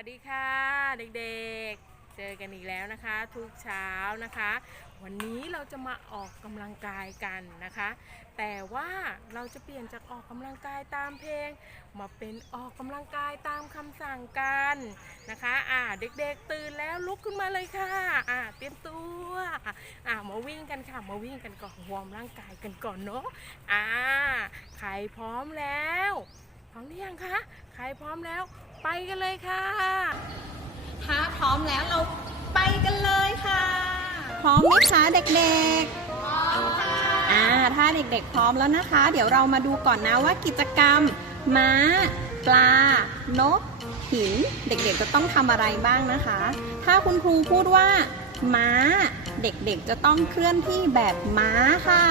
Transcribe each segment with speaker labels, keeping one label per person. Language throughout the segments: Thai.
Speaker 1: วัสดีค่ะเด็กๆ เจอกันอีกแล้วนะคะ ทุกเช้านะคะ วันนี้เราจะมาออกกำลังกายกันนะคะ แต่ว่าเราจะเปลี่ยนจากออกกำลังกายตามเพลง มาเป็นออกกำลังกายตามคำสั่งกันนะคะอ่าเด็กๆ ตื่นแล้วลุกขึ้นมาเลยค่ะอ่าเตรียมตัวอ่ามาวิ่งกันค่ะมาวิ่งกันก่อนวอร์มร่างกายกันก่อนเนาะอ่าใครพร้อมแล้วพร้อมหรือยังคะใครพร้อมแล้ว ไปกันเลยค่ะ
Speaker 2: ถ้าพร้อมแล้วเราไปกันเลยค่ะ พร้อมไหมคะเด็กๆ พร้อมค่ะ อ่า ถ้าเด็กๆ พร้อมแล้วนะคะ เดี๋ยวเรามาดูก่อนนะว่ากิจกรรม ม้า ปลา นก หิน เด็กๆ จะต้องทำอะไรบ้างนะคะ ถ้าคุณครูพูดว่า ม้า เด็กๆ จะต้องเคลื่อนที่แบบม้าค่ะ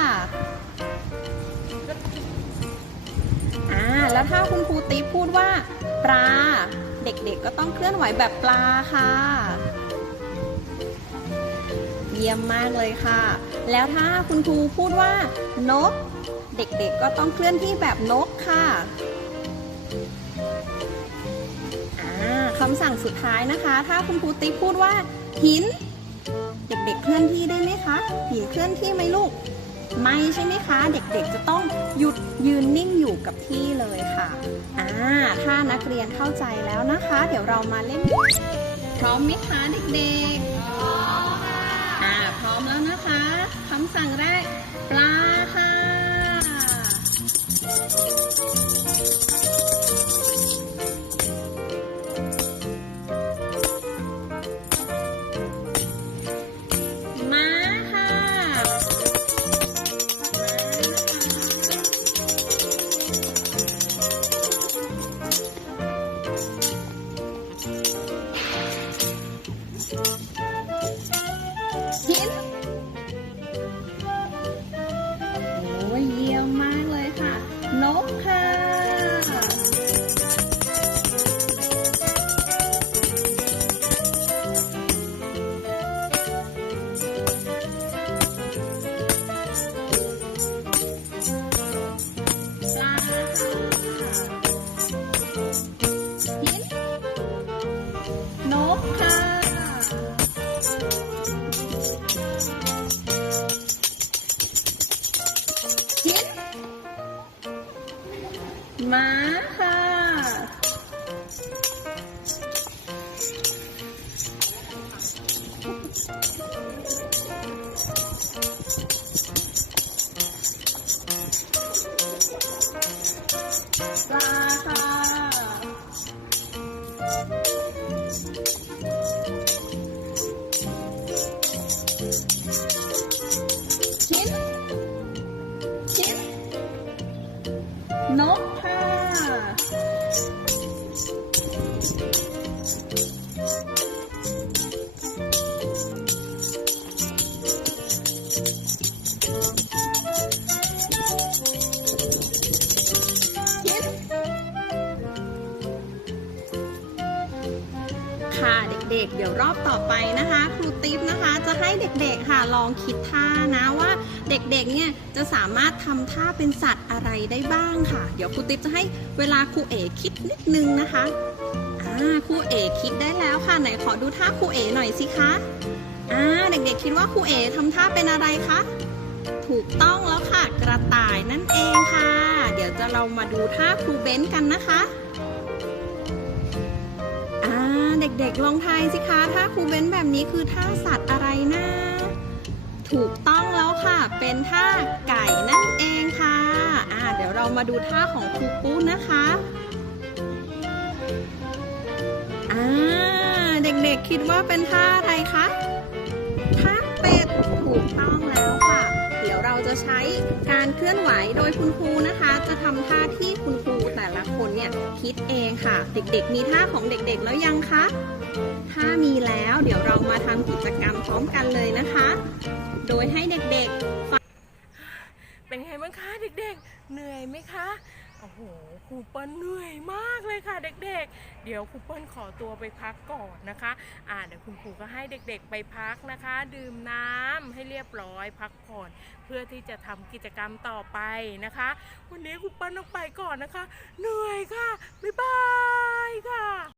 Speaker 2: อ่าแล้วถ้าคุณครูติ๊บพูดว่า ปลา เด็กๆก็ต้องเคลื่อนไหวแบบปลาค่ะ เยี่ยมมากเลยค่ะ แล้วถ้าคุณครูพูดว่านก เด็กๆก็ต้องเคลื่อนที่แบบนกค่ะอ่าคำสั่งสุดท้ายนะคะ ถ้าคุณครูติ๊กพูดว่าหิน เด็กๆเคลื่อนที่ได้ไหมคะหินเคลื่อนที่ไหมลูก ไม่ใช่ไหมคะ เด็กๆจะต้องหยุดยืนนิ่งอยู่กับที่เลยค่ะอ่าถ้านักเรียนเข้าใจแล้วนะคะ เดี๋ยวเรามาเล่นพร้อมไหมคะเด็กๆพร้อมค่ะอ่าพร้อมแล้วนะคะคำสั่งแรก หินโอ้ยเยี่ยมมากเลยค่ะ นกค่ะ ปลาค่ะหินนกค่ะ ม้าค่ะ ปลาค่ะชิ้นชิ้นนก ค่ะเด็กๆ เดี๋ยวรอบต่อไปนะคะ ครูติ๊บนะคะจะให้เด็กๆค่ะลองคิดท่านะว่าเด็กๆเนี่ยจะสามารถทำท่าเป็นสัตว์อะไรได้บ้างค่ะ เดี๋ยวครูติ๊บจะให้เวลาครูเอ๋คิดนิดนึงนะคะอ่าครูเอ๋คิดได้แล้วค่ะไหนขอดูท่าครูเอ๋หน่อยสิคะอ่าเด็กๆคิดว่าครูเอ๋ทำท่าเป็นอะไรคะถูกต้องแล้วค่ะกระต่ายนั่นเองค่ะ เดี๋ยวจะเรามาดูท่าครูเบ้นกันนะคะ เด็กๆ ลองทายสิคะถ้าครูเบ้นแบบนี้คือท่าสัตว์อะไรนะ ถูกต้องแล้วค่ะ เป็นท่าไก่นั่นเองค่ะอ่าเดี๋ยวเรามาดูท่าของครูปุ้นะคะอ่าเด็กๆคิดว่าเป็นท่าอะไรคะท่าเป็ดถูกต้องแล้ว จะใช้การเคลื่อนไหวโดยคุณครูนะคะ จะทำท่าที่คุณครูแต่ละคนเนี่ยคิดเองค่ะ เด็กๆ มีท่าของเด็กๆแล้วยังคะถ้ามีแล้วเดี๋ยวเรามาทำกิจกรรมพร้อมกันเลยนะคะ โดยให้เด็กๆ
Speaker 1: เป็นไงบ้างคะเด็กๆ เหนื่อยไหมคะ โอ้โหครูเปิ้ลเหนื่อยมากเลยค่ะเด็กๆ เดี๋ยวครูเปิ้ลขอตัวไปพักก่อนนะคะอ่าเดี๋ยวคุณครูก็ให้เด็กๆไปพักนะคะ ดื่มน้ำให้เรียบร้อยพักผ่อนเพื่อที่จะทำกิจกรรมต่อไปนะคะ วันนี้ครูเปิ้ลต้องไปก่อนนะคะ เหนื่อยค่ะบ๊ายบายค่ะ